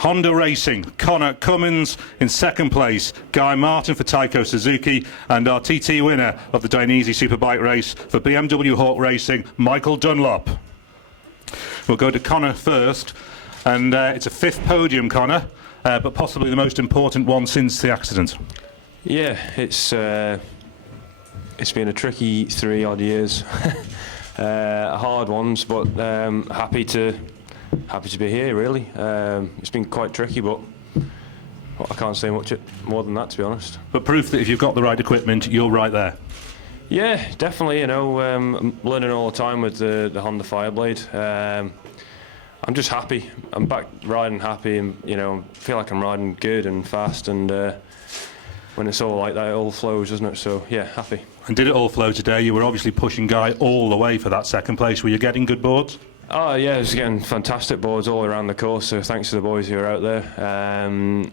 Honda Racing, Connor Cummins in second place, Guy Martin for Taiko Suzuki, and our TT winner of the Dainese Superbike race for BMW Hawk Racing, Michael Dunlop. We'll go to Connor first, and it's a fifth podium, Connor, but possibly the most important one since the accident. Yeah, it's been a tricky 3 odd years, hard ones, but happy to be here. Really, it's been quite tricky, but I can't say much more than that, to be honest. But proof that if you've got the right equipment, you're right there. Yeah, definitely. I'm learning all the time with the Honda Fireblade. I'm just happy. I'm back riding happy, and feel like I'm riding good and fast. And when it's all like that, it all flows, doesn't it? So yeah, happy. And did it all flow today? You were obviously pushing Guy all the way for that second place. Were you getting good boards? Oh yeah, it was getting fantastic boards all around the course. So thanks to the boys who were out there.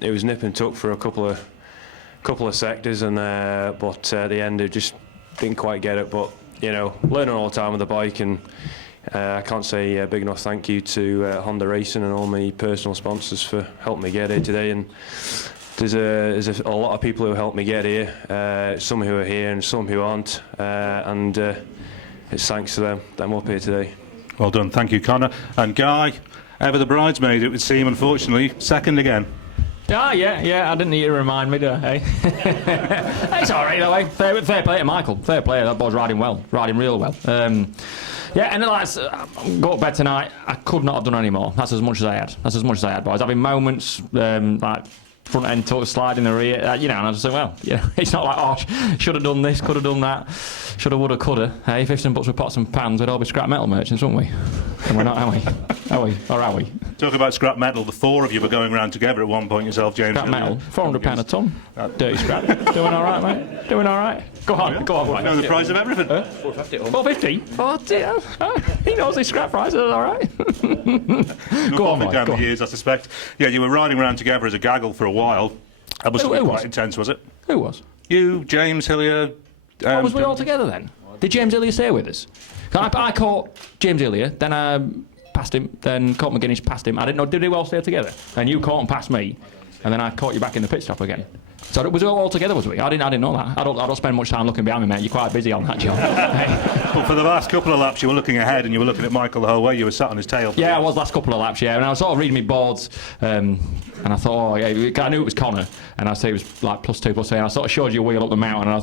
It was nip and tuck for a couple of sectors, and but at the end it just didn't quite get it. But learning all the time with the bike, and I can't say a big enough thank you to Honda Racing and all my personal sponsors for helping me get here today. And there's a lot of people who helped me get here. Some who are here and some who aren't, and it's thanks to them that I'm up here today. Well done, thank you, Connor. And Guy, ever the bridesmaid, it would seem, unfortunately, second again. Ah, yeah, I didn't need you to remind me, hey? It's all right, though, eh? Fair play to Michael. Fair play, that boy's riding real well. Yeah, and go to bed tonight, I could not have done any more. That's as much as I had. But I was having moments, like front end tuck, slide in the rear, and I just think, well, it's not like, oh, should have done this, could have done that, shoulda, woulda, coulda. Hey, if ifs and buts were pots and pans, we'd all be scrap metal merchants, wouldn't we? And we're not, are we? Are we? Or are we? Talk about scrap metal. The four of you were going around together at one point yourself, James. Scrap metal, £400 a tonne. Dirty scrap. Doing all right, mate? Doing all right? Go on. You know the price of everything. 450. 450? Oh dear. He knows his scrap price. Is all right. Go on, down the years, I suspect. Yeah, you were riding around together as a gaggle for a while. That must have been quite intense, was it? Who was? You, James, Hillier. Was we all together then? Did James Hillier stay with us? I caught James Hillier, then I passed him, then caught McGuinness, passed him. I didn't know, did we all stay together? And you caught and passed me, and then I caught you back in the pit stop again. So was we all together, was we? I didn't know that. I don't spend much time looking behind me, mate. You're quite busy on that job. Well, for the last couple of laps, you were looking ahead and you were looking at Michael the whole way. You were sat on his tail. Yeah, I was last couple of laps, yeah. And I was sort of reading my boards, and I thought, oh, yeah, I knew it was Connor, and I say it was like +2, +3. And I sort of showed you a wheel up the mountain, and I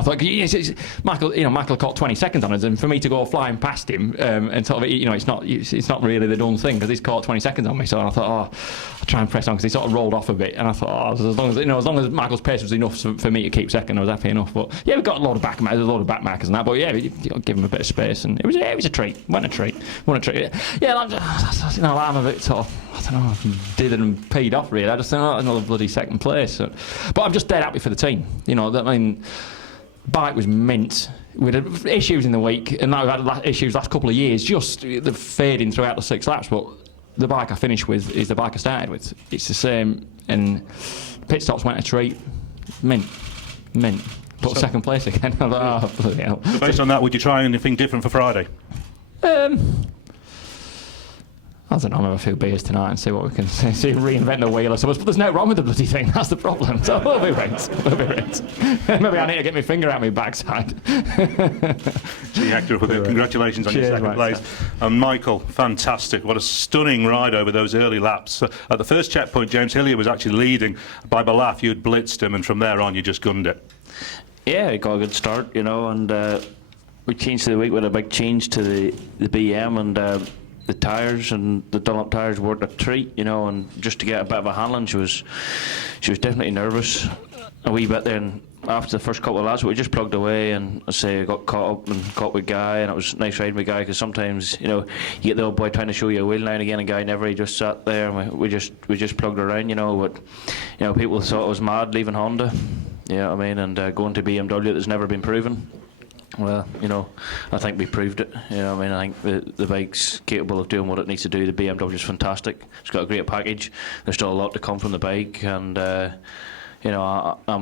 thought, yes, Michael, Michael caught 20 seconds on us, and for me to go flying past him, and sort of, it's not really the done thing because he's caught 20 seconds on me. So I thought, oh, I'll try and press on because he sort of rolled off a bit, and I thought, oh, as long as Michael's pace was enough for me to keep second, I was happy enough. But yeah, we've got a lot of back markers and that. But yeah, you give him a bit of space, and it was a treat. Won a treat. Yeah, I'm a bit sort of, I don't know, did and peed off really. I just think, oh, another bloody second place. So, but I'm just dead happy for the team. Bike was mint. We had issues in the week, and now we've had issues last couple of years, just the fading throughout the 6 laps. But the bike I finished with is the bike I started with. It's the same, and pit stops went a treat. Mint. But so, second place again. I thought, oh, bloody hell. So based on that, would you try anything different for Friday? I don't know, I'll have a few beers tonight and see what we can see, reinvent the wheel, I suppose. But there's no wrong with the bloody thing, that's the problem. So we'll be right. Maybe I need to get my finger out my backside. Gee, Hector, congratulations on your second place. And Michael, fantastic. What a stunning ride over those early laps. At the first checkpoint, James Hillier was actually leading. By Balaf, you'd blitzed him, and from there on, you just gunned it. Yeah, it got a good start, and we changed to the week with a big change to the BM, and the tyres and the Dunlop tyres weren't a treat, and just to get a bit of a handling, she was definitely nervous a wee bit then after the first couple of laps. We just plugged away, and I got caught up and caught with Guy, and it was nice riding with Guy because sometimes you get the old boy trying to show you a wheel now and again, and Guy never. He just sat there, and we just plugged around, but people thought I was mad leaving Honda, and going to BMW that's never been proven. Well, I think we proved it. I think the bike's capable of doing what it needs to do. The BMW is fantastic. It's got a great package. There's still a lot to come from the bike, and I'm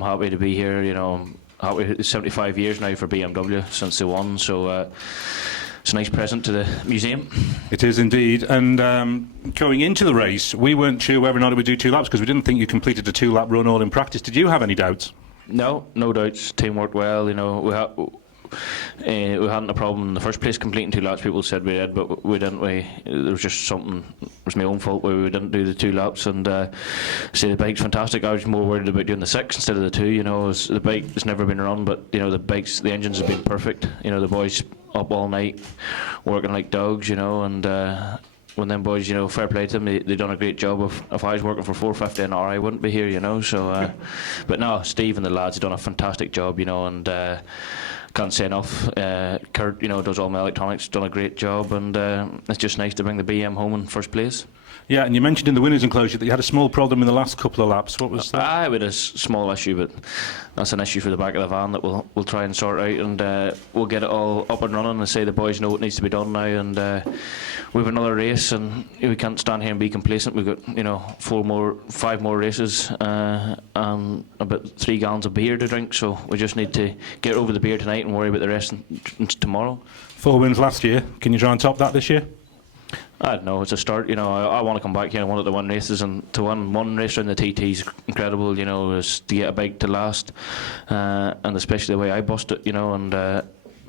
happy to be here. I'm happy. It's 75 years now for BMW since they won. So it's a nice present to the museum. It is indeed. And going into the race, we weren't sure whether or not it would do 2 laps because we didn't think you completed a 2-lap run all in practice. Did you have any doubts? No doubts. Team worked well. You know, we hadn't a problem in the first place completing 2 laps. People said we did, but we didn't. There was just something. It was my own fault where we didn't do the 2 laps. And see, the bike's fantastic. I was more worried about doing the 6 instead of the 2. You know, the bike has never been run, but you know the engines have been perfect. You know, the boys up all night working like dogs. You know, and when them boys, you know, fair play to them, they done a great job. If I was working for 450 an hour, I wouldn't be here. You know, so but no, Steve and the lads have done a fantastic job. You know, and can't say enough. Kurt, you know, does all my electronics, done a great job, and it's just nice to bring the BM home in first place. Yeah, and you mentioned in the winners' enclosure that you had a small problem in the last couple of laps. What was that? I had a small issue, but that's an issue for the back of the van that we'll try and sort out, and we'll get it all up and running and say the boys know what needs to be done now, and we have another race, and we can't stand here and be complacent. We've got 5 more races, and about 3 gallons of beer to drink, so we just need to get over the beer tonight and worry about the rest tomorrow. 4 wins last year. Can you try and top that this year? I don't know, it's a start. You know, I want to come back here and want to win races, and to win 1 race around the TT is incredible. You know, is to get a bike to last, and especially the way I bust it. You know, and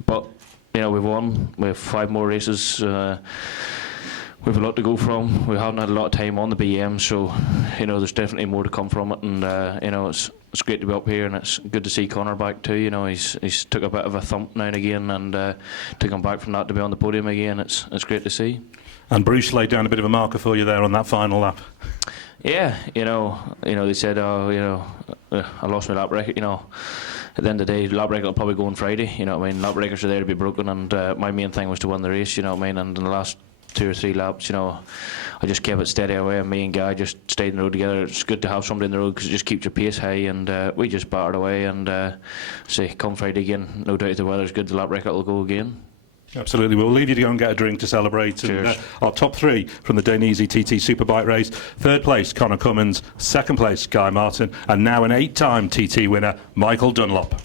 but you know, we've won. We have 5 more races. We have a lot to go from. We haven't had a lot of time on the BM, so you know, there's definitely more to come from it. And you know, it's great to be up here, and it's good to see Connor back too. You know, he's took a bit of a thump now and again, and to come back from that to be on the podium again, it's great to see. And Bruce laid down a bit of a marker for you there on that final lap. Yeah, you know, they said, oh, you know, I lost my lap record. You know, at the end of the day, lap record will probably go on Friday. You know what I mean? Lap records are there to be broken, and my main thing was to win the race. You know what I mean? And in the last 2 or 3 laps, you know, I just kept it steady away, and me and Guy just stayed in the road together. It's good to have somebody in the road because it just keeps your pace high, and we just battered away. And say, come Friday again, no doubt if the weather's good, the lap record will go again. Absolutely. We'll leave you to go and get a drink to celebrate. Cheers. And, our top 3 from the Dainese TT Superbike race. 3rd place, Connor Cummins. 2nd place, Guy Martin. And now an 8-time TT winner, Michael Dunlop.